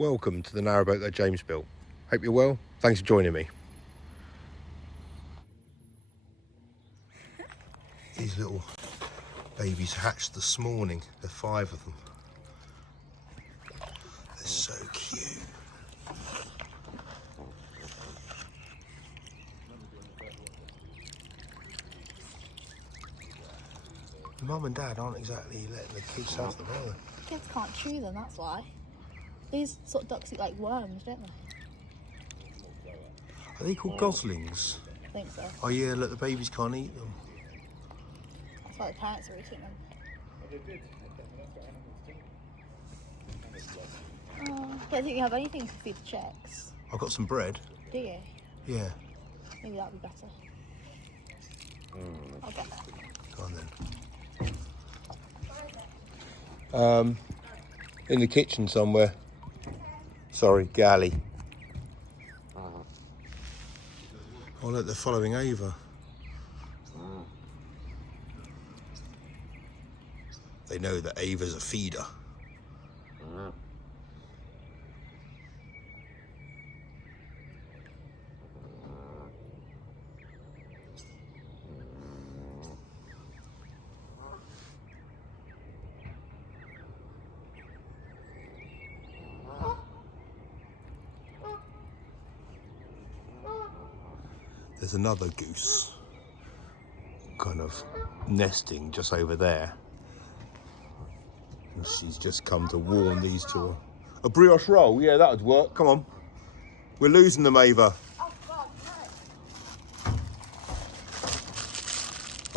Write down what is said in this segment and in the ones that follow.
Welcome to the narrowboat that James built. Hope you're well. Thanks for joining me. These little babies hatched this morning. There are 5 of them. They're so cute. Mum and Dad aren't exactly letting the kids have them, are they? Kids can't chew them, that's why. These sort of ducks eat like worms, don't they? Are they called goslings? I think so. Oh yeah, look, the babies can't eat them. That's why the parents are eating them. Oh, I don't think you have anything to feed the chicks. I've got some bread. Do you? Yeah. Maybe that would be better. I'll get that. Go on then. In the kitchen somewhere. Sorry, galley. Oh look, they're following Ava. They know that Ava's a feeder. There's another goose kind of nesting just over there. And she's just come to warn these two. A brioche roll, yeah, that would work. Come on. We're losing them, Ava. Oh, God,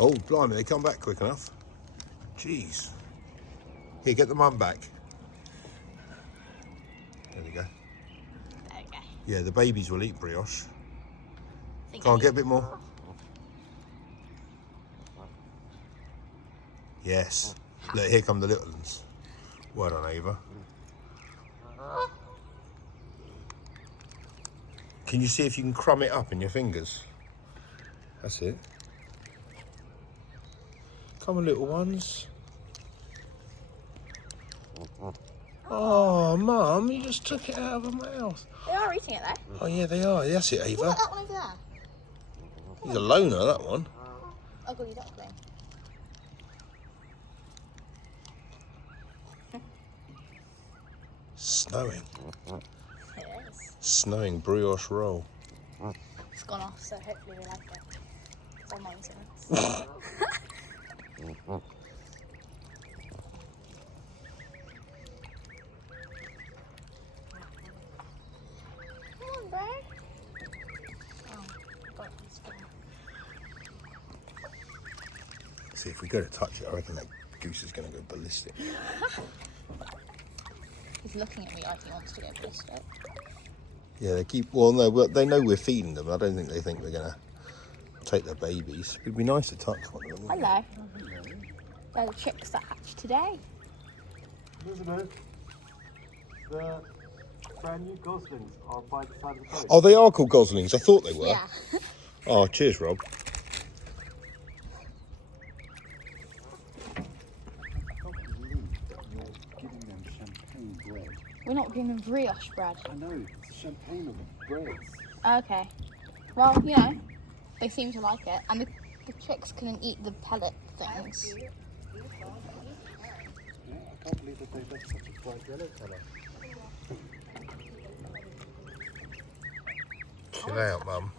no. Oh, blimey, they come back quick enough. Jeez. Here, get the mum back. There we go. There we go. Yeah, the babies will eat brioche. Go on, get a bit more. Yes. Look, here come the little ones. Well done, Ava. Can you see if you can crumb it up in your fingers? That's it. Come on, little ones. Oh, Mum, you just took it out of her mouth. They are eating it though. Oh, yeah, they are. That's it, Ava. Look at that one over there. He's a loner, that one. Oh, God, you duckling. Snowing. It is. Snowing brioche roll. It's gone off, so hopefully we like it. It's on maintenance. Come on, bro. Oh, God, it's gone. See, if we go to touch it, I reckon that goose is going to go ballistic. He's looking at me like he wants to go ballistic. Yeah, they keep. Well, no, they know we're feeding them. I don't think they think we're going to take their babies. It'd be nice to touch one of them. Hello. They're the chicks that hatched today. Elizabeth, the brand new goslings are by the side of the boat. Oh, they are called goslings. I thought they were. Yeah. Oh, cheers, Rob. We're not giving them brioche bread. I know, it's champagne of the breads. Okay. Well, you know, they seem to like it. And the chicks can eat the pellet things. Yeah, I can't believe that they've got such a bright yellow colour. Chill out, Mum.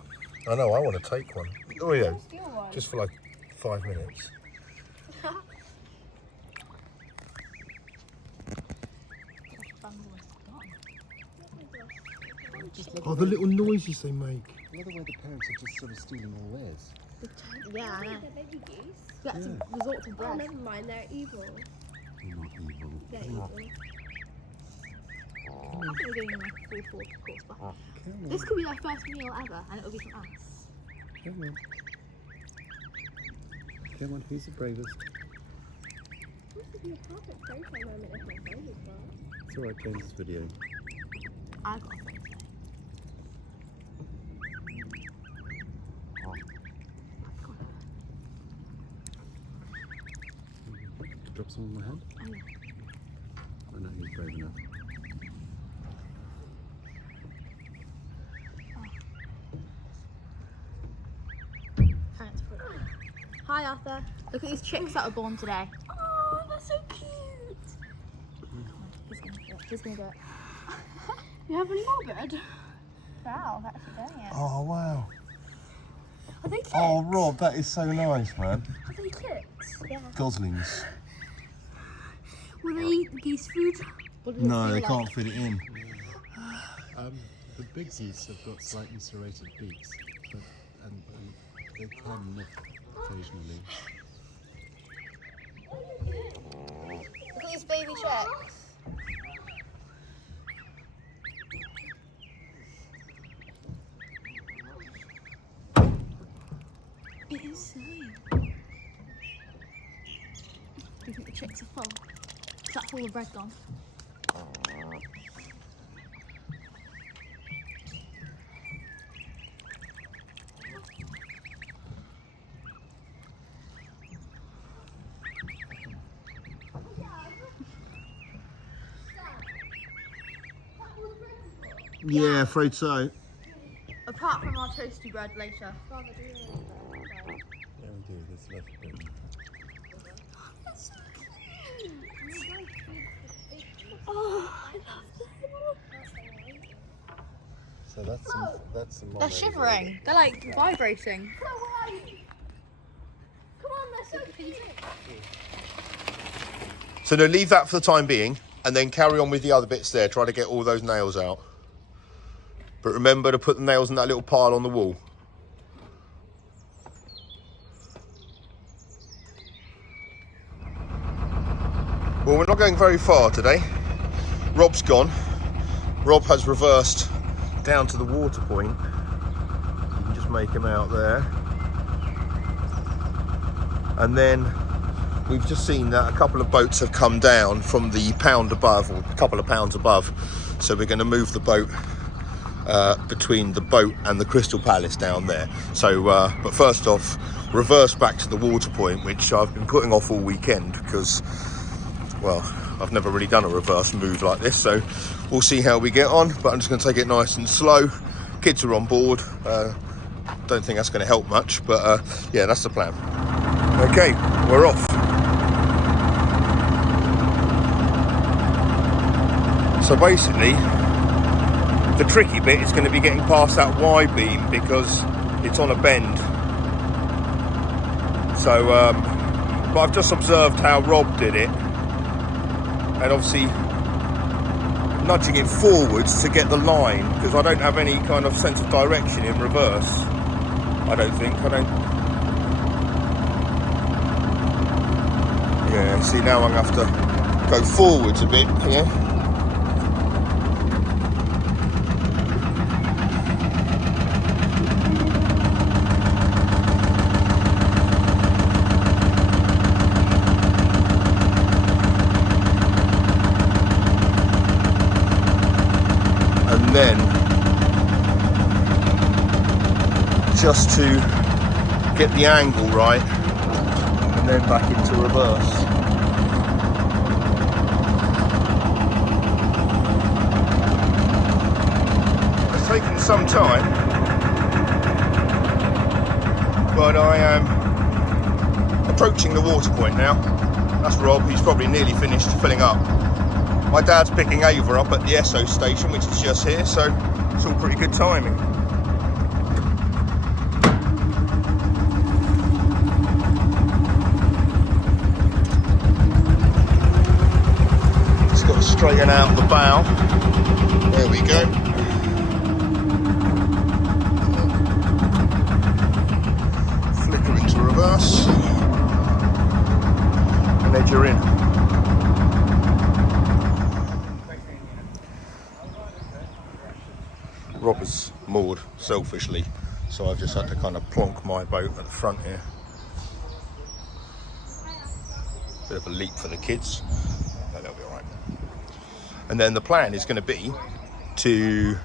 I know, I want to take one. Oh, yeah. Steal one. Just for like 5 minutes. Oh, the little noises they make. The other way the parents are just sort of stealing all theirs. Yeah, I know. They're baby geese. We had to resort to Oh, bread. never mind, they're evil. They're not evil. They're evil. I think we're doing like a full course back. Come on, This could be their first meal ever, and it'll be from us. come on. Come on, who's the bravest? This would be a perfect playtime moment if my phone was gone. It's alright, James' video. I've got a thing today. Drop some on my head? Oh, yeah. I know he's brave enough. Hi, Arthur. Look at these chicks that were born today. Oh, that's so cute. He's gonna do it. You have any more bird? Wow, that's actually doing it. Oh, wow. Are they chicks? Oh, Rob, that is so nice, man. Are they chicks? Yeah. Goslings. Will they eat the geese food? What does it No, feel they like? can't fit it in. The big geese have got slightly serrated beaks, but and they can nip occasionally. Look at these baby chicks. It is slime. Do you think the chicks are full? Is that all the bread gone? Yeah, afraid so. Apart from our toasty bread later. Yeah, we do. This lovely bit. Oh, I love So that's some. They're shivering. They're like vibrating. Come on, they're so cute. So no, leave that for the time being, and then carry on with the other bits there. Try to get all those nails out. But remember to put the nails in that little pile on the wall. Well, we're not going very far today. Rob's gone. Rob has reversed down to the water point. You can just make him out there. And then we've just seen that a couple of boats have come down from the pound above, or a couple of pounds above. So we're going to move the boat between the boat and the Crystal Palace down there. So, but first off, reverse back to the water point, which I've been putting off all weekend because, well, I've never really done a reverse move like this. So we'll see how we get on, but I'm just going to take it nice and slow. Kids are on board. Don't think that's going to help much, but yeah, that's the plan. Okay, we're off. So basically, the tricky bit is going to be getting past that Y beam because it's on a bend. So, but I've just observed how Rob did it, and obviously nudging it forwards to get the line, because I don't have any kind of sense of direction in reverse. I don't. Yeah, see, now I'm going to have to go forwards a bit here. And then just to get the angle right, and then back into reverse. It's taken some time, but I am approaching the water point now. That's Rob, he's probably nearly finished filling up. My dad's picking Ava up at the Esso station, which is just here, so it's all pretty good timing. Just got to straighten out the bow. There we go. Flicker into reverse. And edge her in. Rob is moored selfishly, so I've just had to kind of plonk my boat at the front here. Bit of a leap for the kids, but they'll be all right. And then the plan is going to be to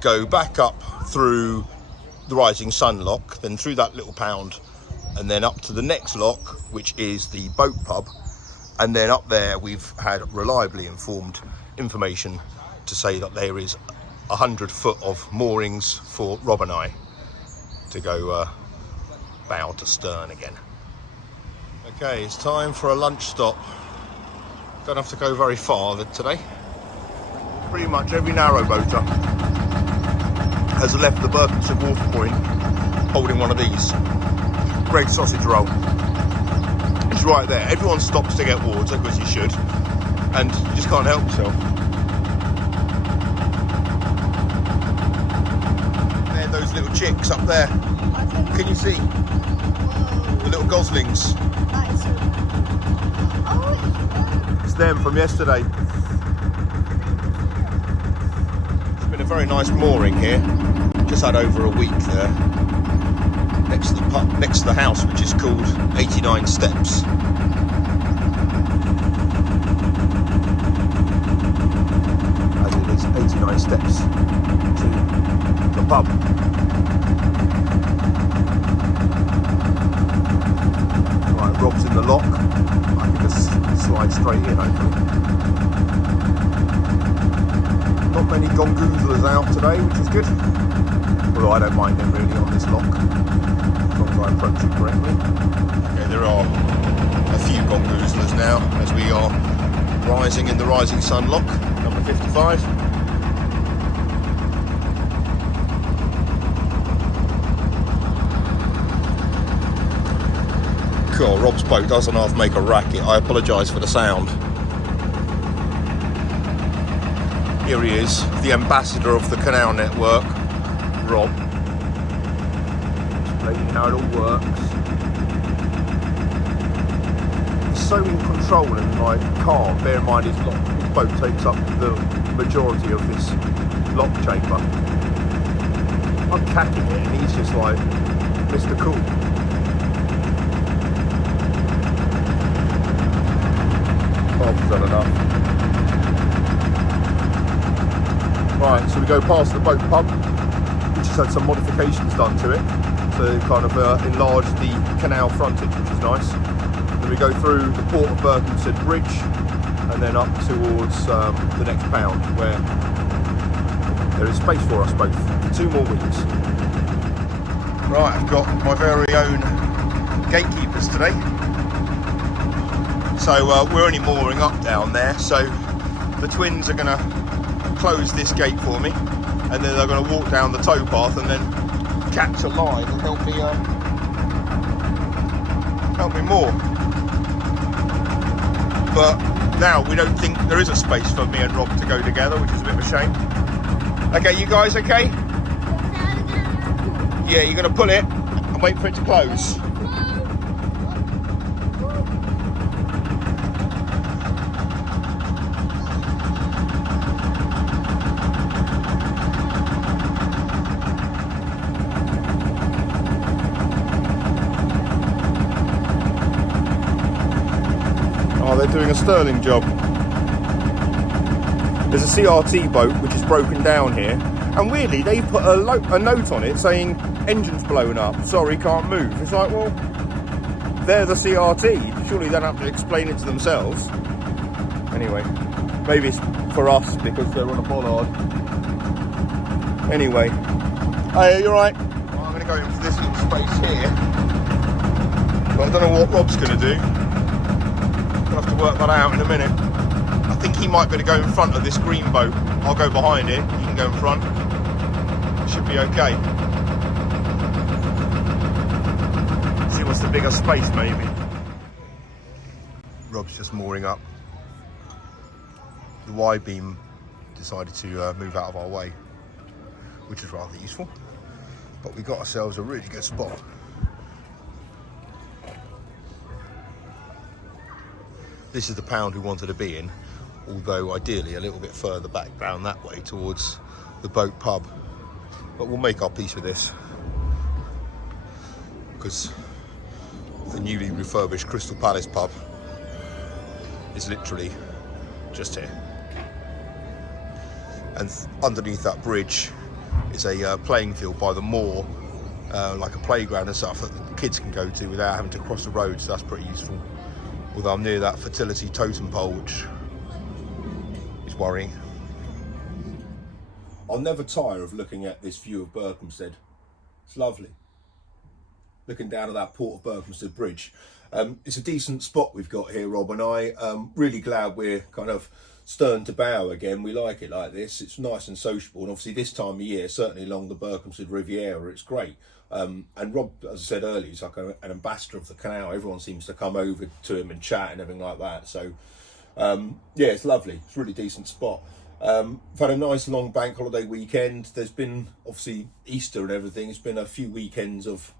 go back up through the Rising Sun lock, then through that little pound, and then up to the next lock, which is the boat pub. And then up there we've had reliably informed information to say that there is 100 foot of moorings for Rob and I to go bow to stern again. Okay, it's time for a lunch stop. Don't have to go very far today. Pretty much every narrowboater has left the Berkhamsted Water Point holding one of these. Greg's sausage roll. It's right there. Everyone stops to get water, because you should, and you just can't help yourself. There, those little chicks up there. Can you see? The little goslings. It's them from yesterday. It's been a very nice mooring here. Just had over a week there. Next to the pub, next to the house, which is called 89 Steps. As it is 89 steps to the pub. Right, Rob's in the lock. I can just slide straight in, hopefully. Not many gongoozlers out today, which is good. Although I don't mind them really on this lock, as long as I approach it correctly. Okay, there are a few gongoozlers now as we are rising in the Rising Sun lock, number 55. Cool, Rob's boat doesn't half make a racket. I apologise for the sound. Here he is, the ambassador of the Canal network, Rob. Explaining how it all works. He's so in control and like calm. Bear in mind his boat takes up the majority of this lock chamber. I'm cacking it and he's just like Mr. Cool. Bob's done enough. Right, so we go past the boat pub, which has had some modifications done to it to kind of enlarge the canal frontage, which is nice. Then we go through the Port of Berkhamsted Bridge and then up towards the next pound, where there is space for us both for 2 more weeks. Right, I've got my very own gatekeepers today. So we're only mooring up down there, so the twins are going to close this gate for me, and then they're going to walk down the towpath and then catch a line and help me moor. But now we don't think there is a space for me and Rob to go together, which is a bit of a shame. Okay, you guys okay? Yeah, you're going to pull it and wait for it to close. They're doing a sterling job. There's a CRT boat which is broken down here, and weirdly they put a note on it saying engine's blown up, sorry, can't move. It's like, well, they're the CRT, surely they don't have to explain it to themselves. Anyway, maybe it's for us because they're on a bollard. Anyway, hey, you alright? Well, I'm going to go into this little space here, but I don't know what Rob's going to do. I'll have to work that out in a minute. I think he might be able to go in front of this green boat. I'll go behind it, you can go in front. Should be okay. See what's the bigger space maybe. Rob's just mooring up. The Y-beam decided to move out of our way, which is rather useful. But we got ourselves a really good spot. This is the pound we wanted to be in, although ideally a little bit further back down that way towards the boat pub. But we'll make our peace with this, because the newly refurbished Crystal Palace pub is literally just here. And underneath that bridge is a playing field by the moor, like a playground and stuff that the kids can go to without having to cross the road, so that's pretty useful. Although I'm near that fertility totem pole, which is worrying. I'll never tire of looking at this view of Berkhamsted. It's lovely. Looking down at that Port of Berkhamsted Bridge. It's a decent spot we've got here, Rob and I. Really glad we're kind of stern to bow again. We like it like this. It's nice and sociable, and obviously this time of year, certainly along the Berkhamsted Riviera, it's great. And Rob, as I said earlier, he's like an ambassador of the canal. Everyone seems to come over to him and chat and everything like that. So yeah, it's lovely. It's a really decent spot. I've had a nice long bank holiday weekend. There's been obviously Easter and everything. It's been a few weekends of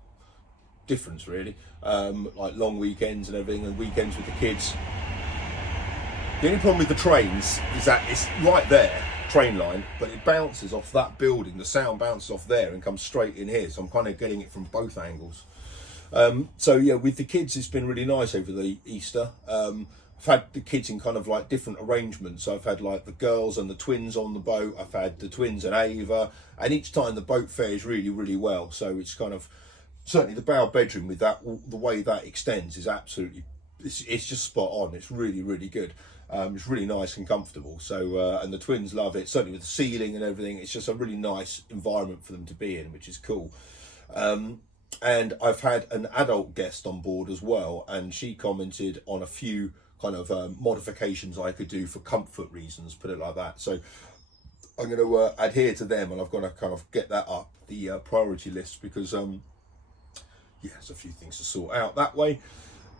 difference really, like long weekends and everything, and weekends with the kids. The only problem with the trains is that it's right there, train line, but it bounces off that building. The sound bounces off there and comes straight in here, so I'm kind of getting it from both angles. So yeah, with the kids it's been really nice over the Easter. I've had the kids in kind of like different arrangements. So I've had like the girls and the twins on the boat, I've had the twins and Ava, and each time the boat fares really, really well. So it's kind of, certainly the bow bedroom with that, the way that extends is absolutely, it's just spot on. It's really, really good. It's really nice and comfortable. So, and the twins love it, certainly with the ceiling and everything. It's just a really nice environment for them to be in, which is cool. And I've had an adult guest on board as well, and she commented on a few kind of modifications I could do for comfort reasons, put it like that. So I'm going to adhere to them, and I've got to kind of get that up the priority list, because yeah, there's a few things to sort out that way.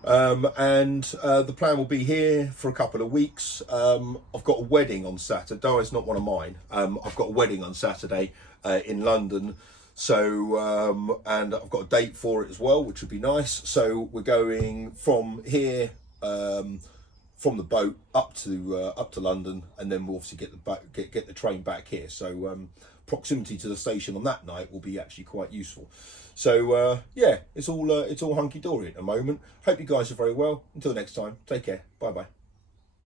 And the plan will be here for a couple of weeks. I've got a wedding on Saturday. No, it's not one of mine. I've got a wedding on Saturday in London. So, and I've got a date for it as well, which would be nice. So we're going from here, from the boat up to London, and then we'll obviously get the train back here. So proximity to the station on that night will be actually quite useful. So yeah, it's all hunky dory at the moment. Hope you guys are very well. Until next time, take care. Bye bye.